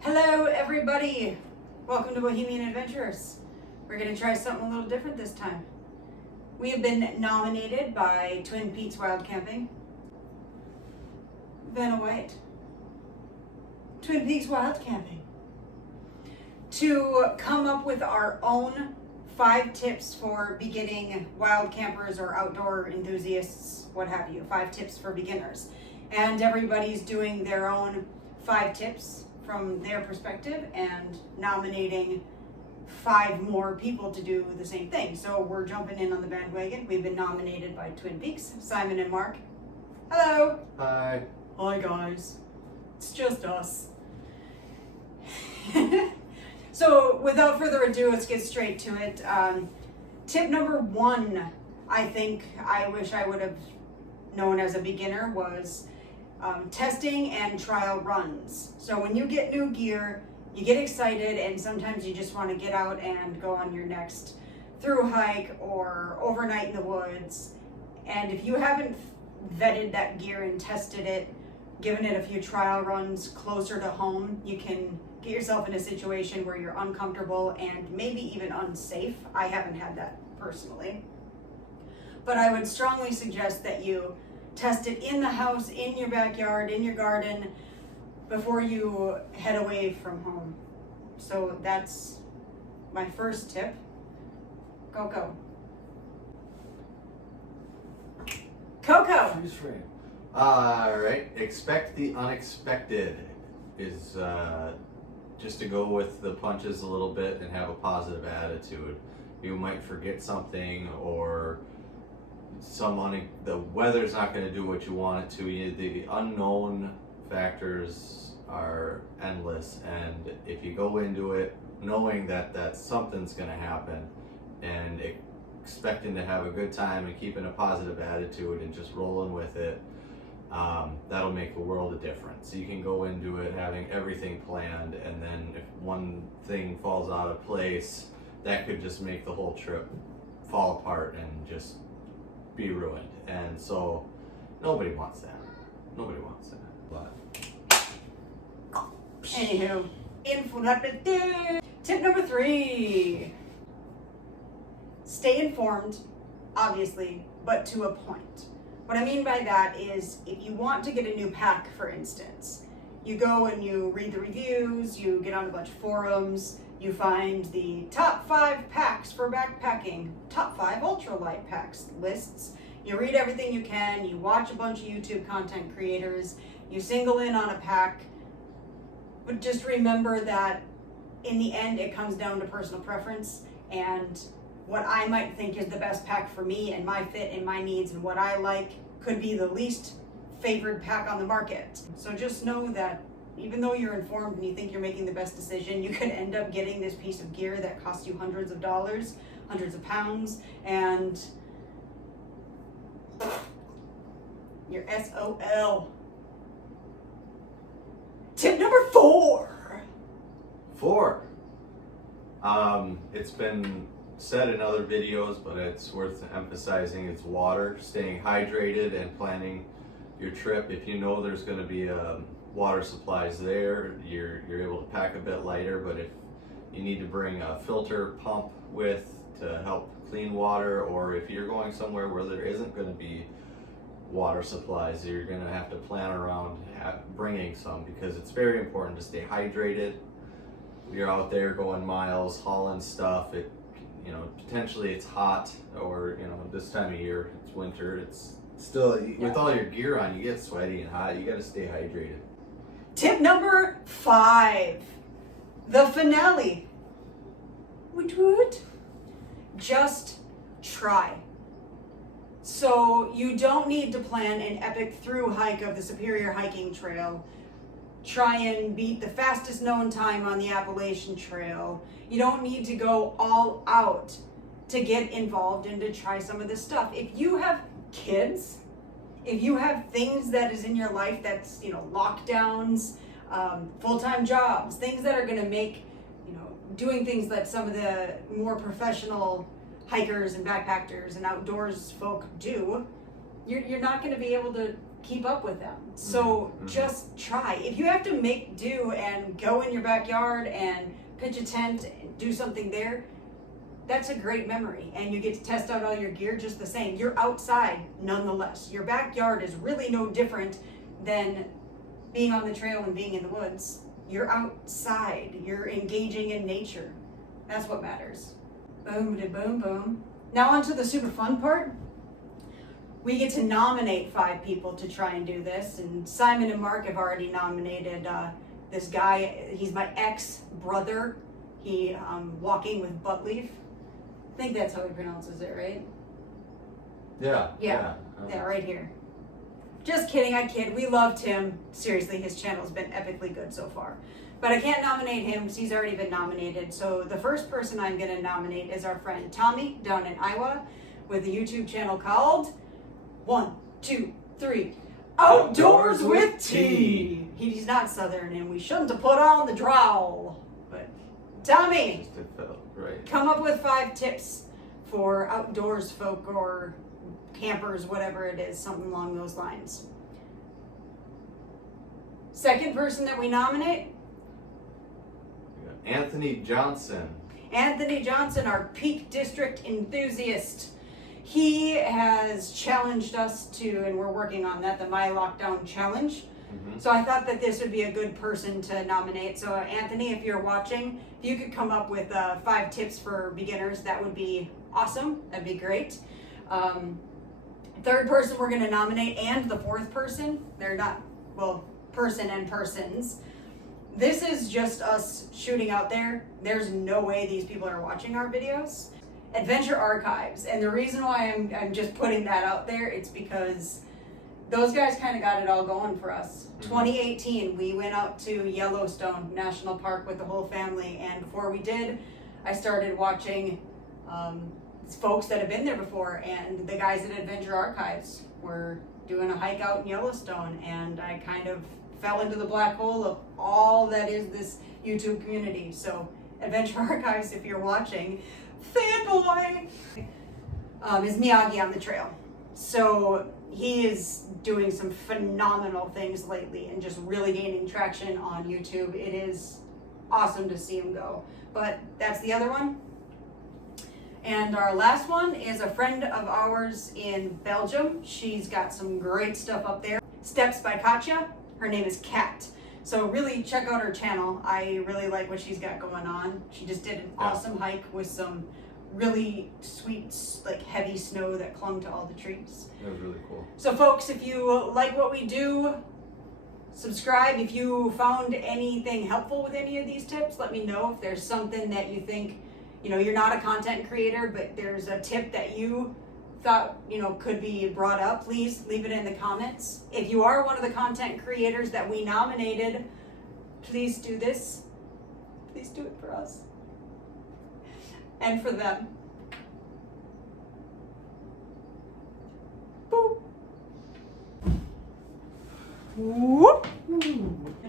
Hello everybody! Welcome to Bohemian Adventures. We're going to try something a little different this time. We have been nominated by Twin Peaks Wild Camping, Vanna White, Twin Peaks Wild Camping, to come up with our own 5 tips for beginning wild campers or outdoor enthusiasts, what have you. 5 tips for beginners. And everybody's doing their own 5 tips from their perspective and nominating 5 more people to do the same thing. So we're jumping in on the bandwagon. We've been nominated by Twin Peaks, Simon and Mark. Hello. Hi. Hi guys. It's just us. So without further ado, let's get straight to it. Tip number 1, I think I wish I would have known as a beginner, was testing and trial runs. So when you get new gear, you get excited and sometimes you just want to get out and go on your next through hike or overnight in the woods. And if you haven't vetted that gear and tested it, given it a few trial runs closer to home, you can get yourself in a situation where you're uncomfortable and maybe even unsafe. I haven't had that personally. But I would strongly suggest that you test it in the house, in your backyard, in your garden, before you head away from home. So that's my first tip. Coco. Coco! Choose free. Alright, expect the unexpected is just to go with the punches a little bit and have a positive attitude. You might forget something, or the weather's not going to do what you want it to. The unknown factors are endless, and if you go into it knowing that something's going to happen and expecting to have a good time and keeping a positive attitude and just rolling with it, that'll make a world of difference. You can go into it having everything planned, and then if one thing falls out of place, that could just make the whole trip fall apart and just be ruined. And so nobody wants that. Nobody wants that. But anywho, tip number 3. Stay informed, obviously, but to a point. What I mean by that is, if you want to get a new pack, for instance, you go and you read the reviews, you get on a bunch of forums, you find the top 5 packs for backpacking, top 5 ultralight packs lists. You read everything you can, you watch a bunch of YouTube content creators, you single in on a pack, but just remember that in the end it comes down to personal preference, and what I might think is the best pack for me and my fit and my needs and what I like could be the least favored pack on the market. So just know that even though you're informed and you think you're making the best decision, you could end up getting this piece of gear that costs you hundreds of dollars, hundreds of pounds, and you're SOL. Tip number 4. 4. It's been said in other videos, but it's worth emphasizing. It's water. Staying hydrated and planning your trip. If you know there's going to be water supplies there, you're able to pack a bit lighter. But if you need to bring a filter pump with to help clean water, or if you're going somewhere where there isn't going to be water supplies, you're going to have to plan around bringing some, because it's very important to stay hydrated. You're out there going miles, hauling stuff. Potentially it's hot, or this time of year, it's winter, it's still, with all your gear on, you get sweaty and hot. You got to stay hydrated. Tip number 5, the finale. Woot. Just try. So you don't need to plan an epic through hike of the Superior Hiking Trail. Try and beat the fastest known time on the Appalachian Trail. You don't need to go all out to get involved and to try some of this stuff. If you have kids, if you have things that is in your life that's, lockdowns, full-time jobs, things that are going to make, doing things that some of the more professional hikers and backpackers and outdoors folk do, you're not going to be able to keep up with them. So just try. If you have to make do and go in your backyard and pitch a tent, do something there, that's a great memory, and you get to test out all your gear just the same. You're outside nonetheless. Your backyard is really no different than being on the trail and being in the woods. You're outside. You're engaging in nature. That's what matters. Boom, de boom, boom. Now on to the super fun part. We get to nominate 5 people to try and do this, and Simon and Mark have already nominated this guy. He's my ex-brother. He walking with butt leaf. I think that's how he pronounces it, right? Yeah, right here. Just kidding, I kid. We loved him. Seriously, his channel's been epically good so far. But I can't nominate him because he's already been nominated. So the first person I'm going to nominate is our friend Tommy down in Iowa with a YouTube channel called 1, 2, 3 Outdoors with T. He's not Southern, and we shouldn't have put on the drawl. But Tommy, Just it felt right. come up with 5 tips for outdoors folk or campers, whatever it is, something along those lines. Second person that we nominate, Anthony Johnson. Anthony Johnson, our Peak District enthusiast. He has challenged us to, and we're working on that, the My Lockdown Challenge. So I thought that this would be a good person to nominate. So Anthony, if you're watching, if you could come up with 5 tips for beginners, that would be awesome. That'd be great. Third person we're going to nominate, and the fourth person, they're not, well, person and persons. This is just us shooting out there. There's no way these people are watching our videos. Adventure Archives, and the reason why I'm just putting that out there, it's because those guys kind of got it all going for us. 2018, we went out to Yellowstone National Park with the whole family, and before we did, I started watching folks that have been there before, and the guys at Adventure Archives were doing a hike out in Yellowstone, and I kind of fell into the black hole of all that is this YouTube community. So Adventure Archives, if you're watching, fanboy, is Miyagi on the trail. So he is doing some phenomenal things lately and just really gaining traction on YouTube. It is awesome to see him go. But that's the other one. And our last one is a friend of ours in Belgium. She's got some great stuff up there. Steps by Katja. Her name is Kat. So really check out her channel. I really like what she's got going on. She just did an awesome hike with some really sweet, like heavy snow that clung to all the trees. That was really cool. So folks, if you like what we do, subscribe. If you found anything helpful with any of these tips, let me know. If there's something that you think, you're not a content creator, but there's a tip that you thought, could be brought up, please leave it in the comments. If you are one of the content creators that we nominated, please do this. Please do it for us. And for them. Boop. Whoop. Whoop.